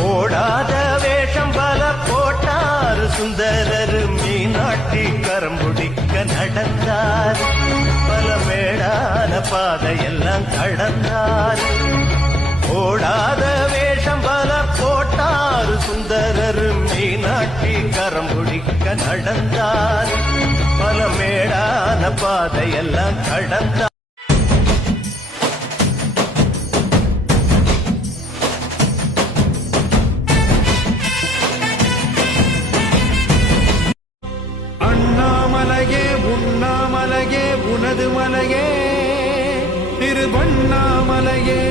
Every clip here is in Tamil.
போடாத வேஷம் பல போட்டார் சுந்தரர் மீனாட்டி கரம்புடிக்க நடந்தார் பல மேடான பாதையெல்லாம் கடந்தார் போடாத வேஷம் பல போட்டார் சுந்தரர் மீனாட்டி கரம்புடிக்க நடந்தார் பல மேடான பாதையெல்லாம் கடந்தார் அண்ணாமலையே உண்ணாமலையே உனது மலையே திருவண்ணாமலையே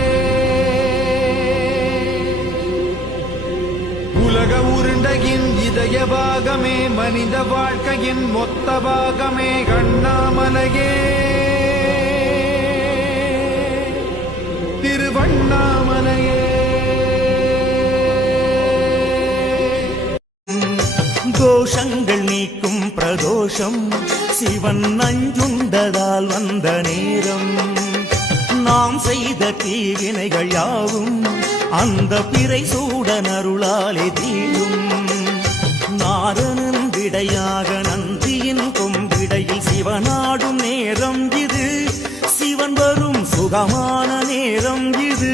உலக உருண்டையின் இதய பாகமே மனித வாழ்க்கையின் மொத்த பாகமே அண்ணாமலையே திருவண்ணாமலையே கோஷங்கள் நீக்கும் பிரதோஷம் சிவன் நஞ்சுண்டதால் வந்த நேரம் நாம் செய்த தீவினைகள் யாவும் அந்த பிறை சூடன் அருளாலே தீரும் நாதனின் விடையாக நந்தியின் கொம்பிடையில் சிவனாடும் நேரம் இது சிவன் வரும் சுகமான நேரம் இது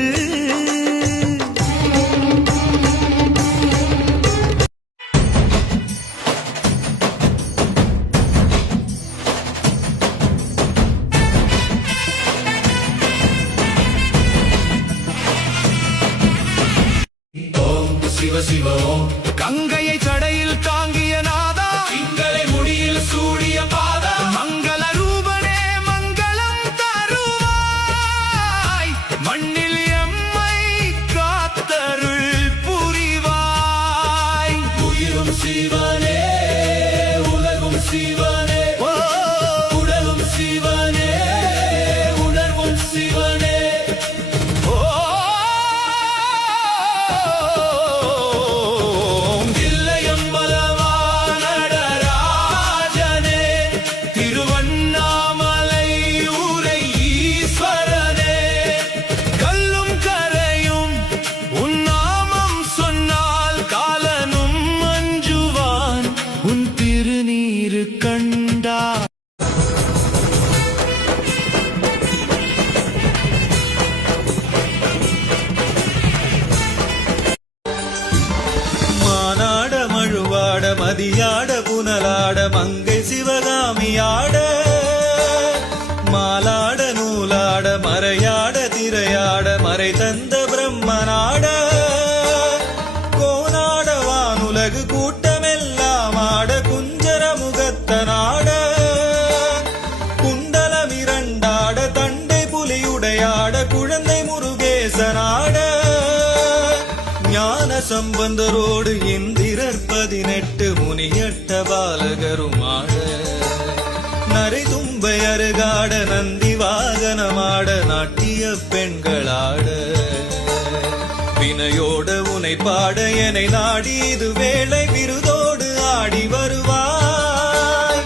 சிவ சிவ ஓம் கங்கையை தடையில் தாங்கிய நாதா திங்களை முடியில் சூடிய பாதா மங்கள ரூபனே மங்களம் தருவாய் மண்ணில் எம்மை காத்தருள் புரிவாய் உயிரும் சிவனே உலகும் சிவனே உடலும் சிவனே உணர்வும் சிவனே மதியாட புனலாட மங்கை சிவகாமியாட மாலாட நூலாட மறையாட திரையாட மறை தந்த பிரம்மனாட கோனாட வானுலகு கூட்டமெல்லாம் ஆட குஞ்சர முகத்தனாட குண்டலம் இரண்டாட தண்டை புலியுடையாட குழந்தை முருகேசனாட ஞான சம்பந்தரோடு இந்திரர் 18 முனியட்ட பாலகருமாட நரை தும்பை அருகாட நந்தி வாகனமாட நாட்டிய பெண்களாட வினையோட உனை பாட என நாடி இது வேளை விருதோடு ஆடி வருவாய்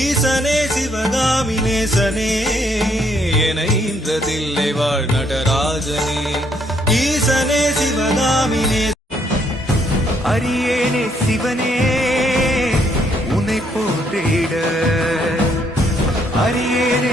ஈசனே சிவகாமி நேசனே என இன்றதில்லை வாழ் நடராஜனே ஈசனே சிவகாமினே அரியேனே சிவனே உன்னை போற்றிட அரியேனே